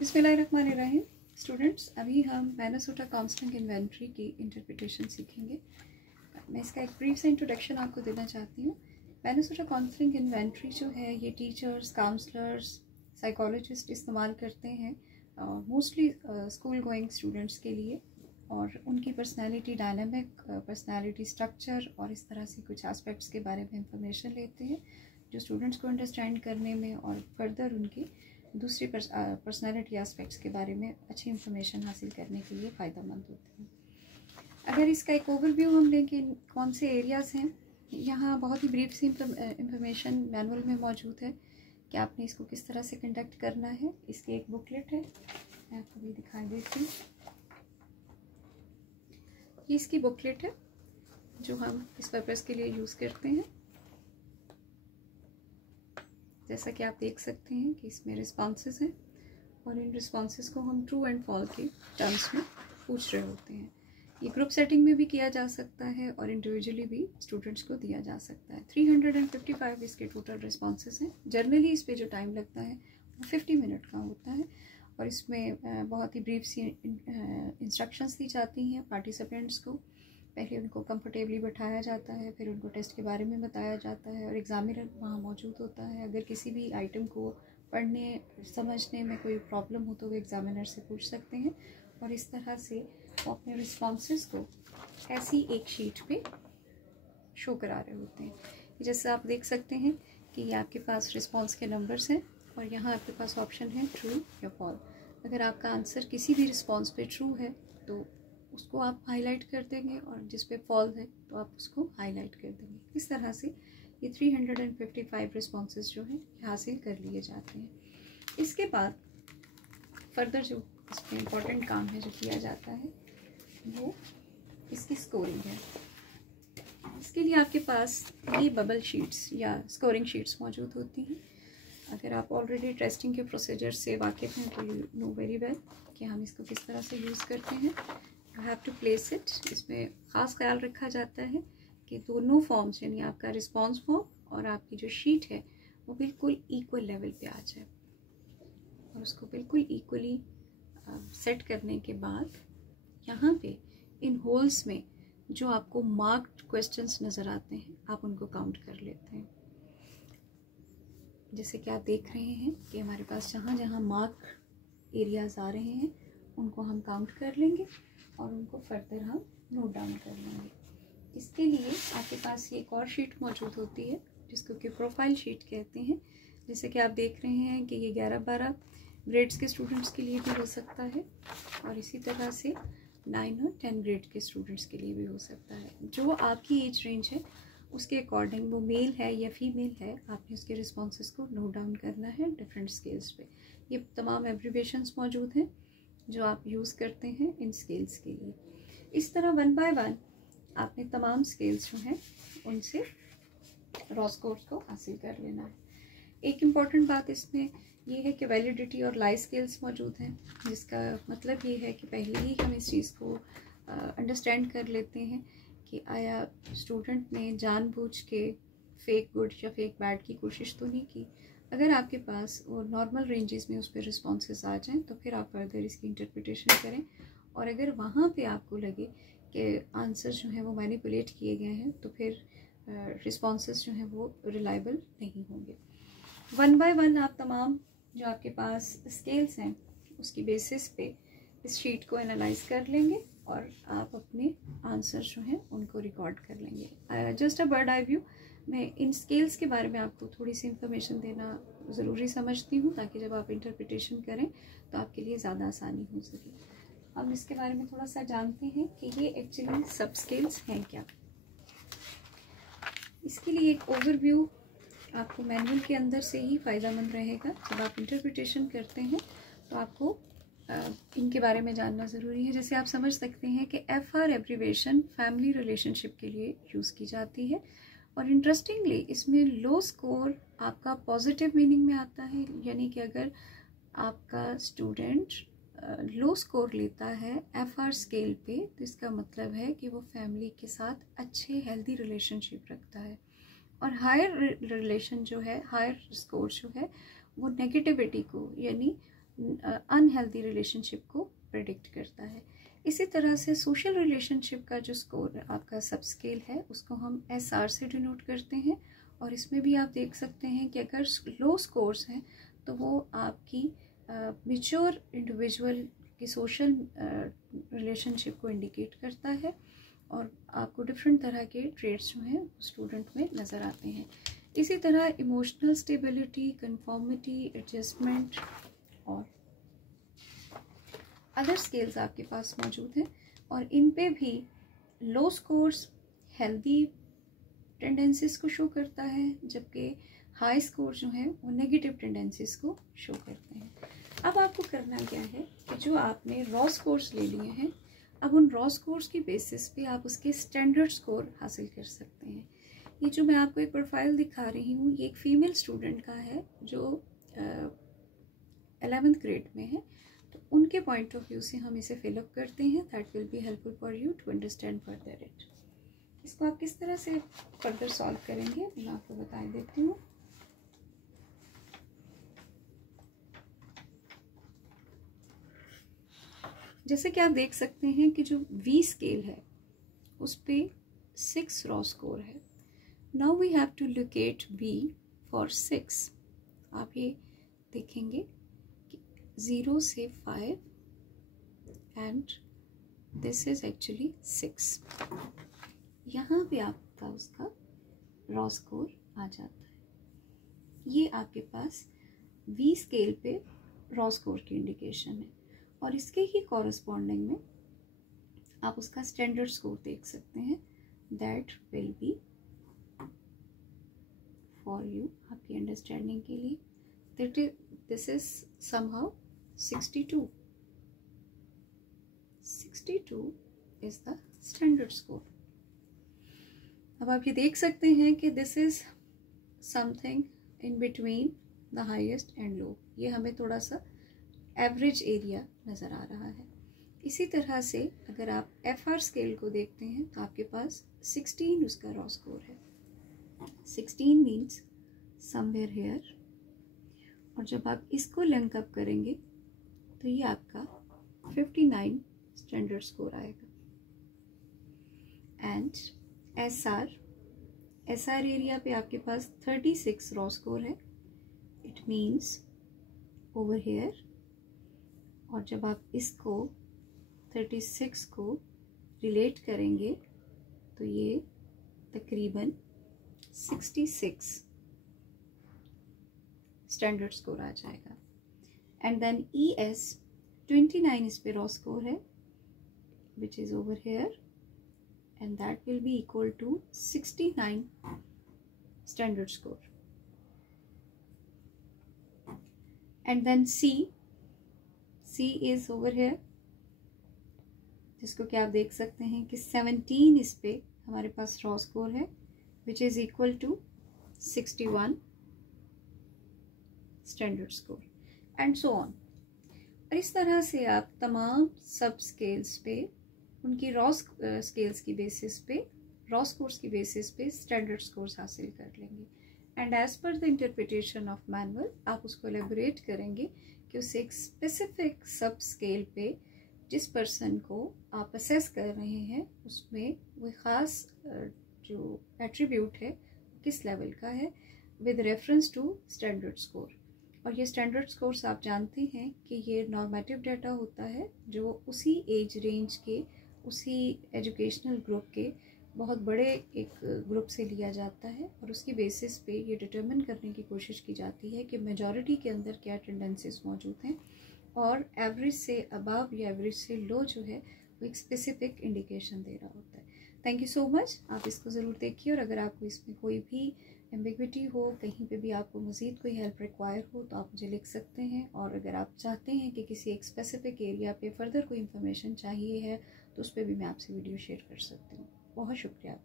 बिस्मिल्लाहिर्रहमानिर्रहीम। स्टूडेंट्स, अभी हम मैनेसोटा काउंसलिंग इन्वेंट्री की इंटरप्रिटेशन सीखेंगे। मैं इसका एक ब्रीफ सा इंट्रोडक्शन आपको देना चाहती हूँ। मैनेसोटा काउंसलिंग इन्वेंट्री जो है ये टीचर्स, काउंसलर्स, साइकोलॉजिस्ट इस्तेमाल करते हैं मोस्टली स्कूल गोइंग स्टूडेंट्स के लिए, और उनकी पर्सनैलिटी डायनामिक, पर्सनैलिटी स्ट्रक्चर और इस तरह से कुछ एस्पेक्ट्स के बारे में इंफॉर्मेशन लेते हैं जो स्टूडेंट्स को अंडरस्टैंड करने में और फर्दर उनकी दूसरी पर्सनैलिटी एस्पेक्ट्स के बारे में अच्छी इंफॉर्मेशन हासिल करने के लिए फ़ायदेमंद होते हैं। अगर इसका एक ओवरव्यू हम लें कि कौन से एरियाज़ हैं, यहाँ बहुत ही ब्रीफ सी इंफॉर्मेशन मैनुअल में मौजूद है कि आपने इसको किस तरह से कंडक्ट करना है। इसकी एक बुकलेट है, मैं आपको भी दिखाई देती हूँ। ये इसकी बुकलेट है जो हम इस पर्पज़ के लिए यूज़ करते हैं। जैसा कि आप देख सकते हैं कि इसमें रिस्पॉन्सेज हैं और इन रिस्पॉन्सेज को हम ट्रू एंड फॉल्स के टर्म्स में पूछ रहे होते हैं। ये ग्रुप सेटिंग में भी किया जा सकता है और इंडिविजुअली भी स्टूडेंट्स को दिया जा सकता है। 355 इसके टोटल रिस्पॉन्सेज हैं। जनरली इस पे जो टाइम लगता है वो 50 मिनट का होता है और इसमें बहुत ही ब्रीफ सी इंस्ट्रक्शंस दी जाती हैं पार्टिसिपेंट्स को। पहले उनको कंफर्टेबली बैठाया जाता है, फिर उनको टेस्ट के बारे में बताया जाता है और एग्ज़ामिनर वहाँ मौजूद होता है। अगर किसी भी आइटम को पढ़ने समझने में कोई प्रॉब्लम हो तो वो एग्ज़ामिनर से पूछ सकते हैं और इस तरह से वो अपने रिस्पॉन्सेस को ऐसी एक शीट पे शो करा रहे होते हैं। जैसे आप देख सकते हैं कि ये आपके पास रिस्पॉन्स के नंबर्स हैं और यहाँ आपके पास ऑप्शन है ट्रू या फॉल। अगर आपका आंसर किसी भी रिस्पॉन्स पे ट्रू है तो उसको आप हाईलाइट कर देंगे और जिस पे फॉल्स है तो आप उसको हाईलाइट कर देंगे। इस तरह से ये 355 रिस्पॉन्सेज जो हैं हासिल कर लिए जाते हैं। इसके बाद फर्दर जो इसमें इम्पोर्टेंट काम है जो किया जाता है वो इसकी स्कोरिंग है। इसके लिए आपके पास ये बबल शीट्स या स्कोरिंग शीट्स मौजूद होती हैं। अगर आप ऑलरेडी टेस्टिंग के प्रोसीजर से वाकिफ़ हैं तो यू नो वेरी वेल कि हम इसको किस तरह से यूज़ करते हैं। You have to place it. इसमें ख़ास ख्याल रखा जाता है कि दोनों फॉर्म्स यानी आपका रिस्पॉन्स फॉर्म और आपकी जो शीट है वो बिल्कुल इक्वल लेवल पे आ जाए और उसको बिल्कुल इक्वली सेट करने के बाद यहाँ पे इन होल्स में जो आपको मार्क्ड क्वेश्चंस नज़र आते हैं आप उनको काउंट कर लेते हैं। जैसे कि आप देख रहे हैं कि हमारे पास जहाँ जहाँ मार्क एरियाज आ रहे हैं उनको हम काउंट कर लेंगे और उनको फर्दर हम नोट डाउन कर लेंगे। इसके लिए आपके पास ये एक और शीट मौजूद होती है जिसको कि प्रोफाइल शीट कहते हैं। जैसे कि आप देख रहे हैं कि ये 11-12 ग्रेड्स के स्टूडेंट्स के लिए भी हो सकता है और इसी तरह से 9 और 10 ग्रेड के स्टूडेंट्स के लिए भी हो सकता है। जो आपकी एज रेंज है उसके अकॉर्डिंग वो मेल है या फीमेल है, आपने उसके रिस्पॉन्सेस को नोट डाउन करना है डिफरेंट स्केल्स पे। ये तमाम एब्रीवेशंस मौजूद हैं जो आप यूज़ करते हैं इन स्केल्स के लिए। इस तरह 1 बाय 1 आपने तमाम स्केल्स जो हैं उनसे रॉ स्कोर्स को हासिल कर लेना है। एक इम्पॉर्टेंट बात इसमें ये है कि वैलिडिटी और लाई स्केल्स मौजूद हैं, जिसका मतलब ये है कि पहले ही हम इस चीज़ को अंडरस्टैंड कर लेते हैं कि आया स्टूडेंट ने जानबूझ के फेक गुड या फेक बैड की कोशिश तो नहीं की। अगर आपके पास वो नॉर्मल रेंजेस में उस पर रिस्पॉन्सेस आ जाएं तो फिर आप फर्दर इसकी इंटरप्रिटेशन करें, और अगर वहाँ पे आपको लगे कि आंसर जो है वो मैनिपुलेट किए गए हैं तो फिर रिस्पॉन्सेस जो हैं वो रिलायबल नहीं होंगे। 1 बाय 1 आप तमाम जो आपके पास स्केल्स हैं उसकी बेसिस पे इस शीट को एनालाइज कर लेंगे और आप अपने आंसर जो हैं उनको रिकॉर्ड कर लेंगे। Just a bird eye view, मैं इन स्केल्स के बारे में आपको थोड़ी सी इंफॉर्मेशन देना ज़रूरी समझती हूँ ताकि जब आप इंटरप्रिटेशन करें तो आपके लिए ज़्यादा आसानी हो सके। हम इसके बारे में थोड़ा सा जानते हैं कि ये एक्चुअली सब स्केल्स हैं क्या। इसके लिए एक ओवरव्यू आपको मैनुअल के अंदर से ही फ़ायदेमंद रहेगा। जब आप इंटरप्रिटेशन करते हैं तो आपको इनके बारे में जानना ज़रूरी है। जैसे आप समझ सकते हैं कि FR एब्रीवेशन फैमिली रिलेशनशिप के लिए यूज़ की जाती है और इंटरेस्टिंगली इसमें लो स्कोर आपका पॉजिटिव मीनिंग में आता है, यानी कि अगर आपका स्टूडेंट लो स्कोर लेता है FR स्केल पे तो इसका मतलब है कि वो फैमिली के साथ अच्छे हेल्दी रिलेशनशिप रखता है। और हायर रिलेशन जो है, हायर स्कोर जो है वो नेगेटिविटी को यानी अनहेल्दी रिलेशनशिप को प्रेडिक्ट करता है। इसी तरह से सोशल रिलेशनशिप का जो स्कोर आपका सब स्केल है उसको हम SR से डिनोट करते हैं, और इसमें भी आप देख सकते हैं कि अगर लो स्कोर्स हैं तो वो आपकी मैच्योर इंडिविजुअल की सोशल रिलेशनशिप को इंडिकेट करता है, और आपको डिफरेंट तरह के ट्रेड्स जो हैं स्टूडेंट में नज़र आते हैं। इसी तरह इमोशनल स्टेबिलिटी, कंफॉर्मिटी, एडजस्टमेंट और अदर स्केल्स आपके पास मौजूद हैं, और इन पे भी लो स्कोर्स हेल्दी टेंडेंसीज को शो करता है, जबकि हाई स्कोर जो है वो नेगेटिव टेंडेंसीज को शो करते हैं। अब आपको करना क्या है कि जो आपने रॉ स्कोर्स ले लिए हैं, अब उन रॉ स्कोर्स की बेसिस पे आप उसके स्टैंडर्ड स्कोर हासिल कर सकते हैं। ये जो मैं आपको एक प्रोफाइल दिखा रही हूँ, ये एक फ़ीमेल स्टूडेंट का है जो 11th ग्रेड में है, तो उनके पॉइंट ऑफ व्यू से हम इसे फिलअप करते हैं। That will be helpful for you to understand further it. इसको आप किस तरह से फर्दर सॉल्व करेंगे मैं आपको बता देती हूँ। जैसे कि आप देख सकते हैं कि जो V स्केल है उस पे 6 रॉ स्कोर है। Now we have to locate B for 6। आप ये देखेंगे कि 0 से 5 एंड दिस इज एक्चुअली 6। यहाँ पे आपका उसका रॉ स्कोर आ जाता है। ये आपके पास V स्केल पे रॉ स्कोर की इंडिकेशन है, और इसके ही कॉरस्पॉन्डिंग में आप उसका स्टैंडर्ड स्कोर देख सकते हैं। That will B for you, आपकी अंडरस्टैंडिंग के लिए, this is somehow 62 is the standard score. अब आप ये देख सकते हैं कि this is something in between the highest and low. ये हमें थोड़ा सा एवरेज एरिया नज़र आ रहा है। इसी तरह से अगर आप FR स्केल को देखते हैं तो आपके पास 16 उसका रॉ स्कोर है। 16 मीन्स समवेयर हेयर, और जब आप इसको लिंक अप करेंगे तो ये आपका 59 स्टैंडर्ड स्कोर आएगा। एंड SR एरिया पे आपके पास 36 रॉ स्कोर है। इट मीन्स ओवर हेयर, और जब आप इसको 36 को रिलेट करेंगे तो ये तकरीबन 66 स्टैंडर्ड स्कोर आ जाएगा। एंड देन ES 29 इस पे रॉ स्कोर है, which is over here, and that will be equal to 69 standard score. And then C is over here, जिसको कि आप देख सकते हैं कि 17 इस पे हमारे पास रॉ स्कोर है, which is equal to 61 standard score, and so on. और इस तरह से आप तमाम सब स्केल्स पे उनकी रॉ स्केल्स की बेसिस पे, रॉ स्कोर्स की बेसिस पे स्टैंडर्ड स्कोर्स हासिल कर लेंगे। And as per the interpretation of manual आप उसको एलेबोरेट करेंगे कि उस एक स्पेसिफिक सब स्केल पे जिस पर्सन को आप असेस कर रहे हैं उसमें वो ख़ास जो एट्रीब्यूट है किस लेवल का है, with reference to standard score. और ये स्टैंडर्ड स्कोर्स आप जानते हैं कि ये नॉर्मेटिव डाटा होता है जो उसी एज रेंज के, उसी एजुकेशनल ग्रुप के बहुत बड़े एक ग्रुप से लिया जाता है, और उसकी बेसिस पे ये डिटरमिन करने की कोशिश की जाती है कि मेजॉरिटी के अंदर क्या टेंडेंसीज मौजूद हैं, और एवरेज से अबव या एवरेज से लो जो है वो एक स्पेसिफिक इंडिकेशन दे रहा होता है। Thank you so much. आप इसको ज़रूर देखिए, और अगर आपको इसमें कोई भी एम्बिग्विटी हो, कहीं पे भी आपको मज़ीद कोई हेल्प रिक्वायर हो तो आप मुझे लिख सकते हैं। और अगर आप चाहते हैं कि किसी एक स्पेसिफिक एरिया पे फर्दर कोई इन्फॉर्मेशन चाहिए है तो उस पर भी मैं आपसे वीडियो शेयर कर सकती हूँ। बहुत शुक्रिया।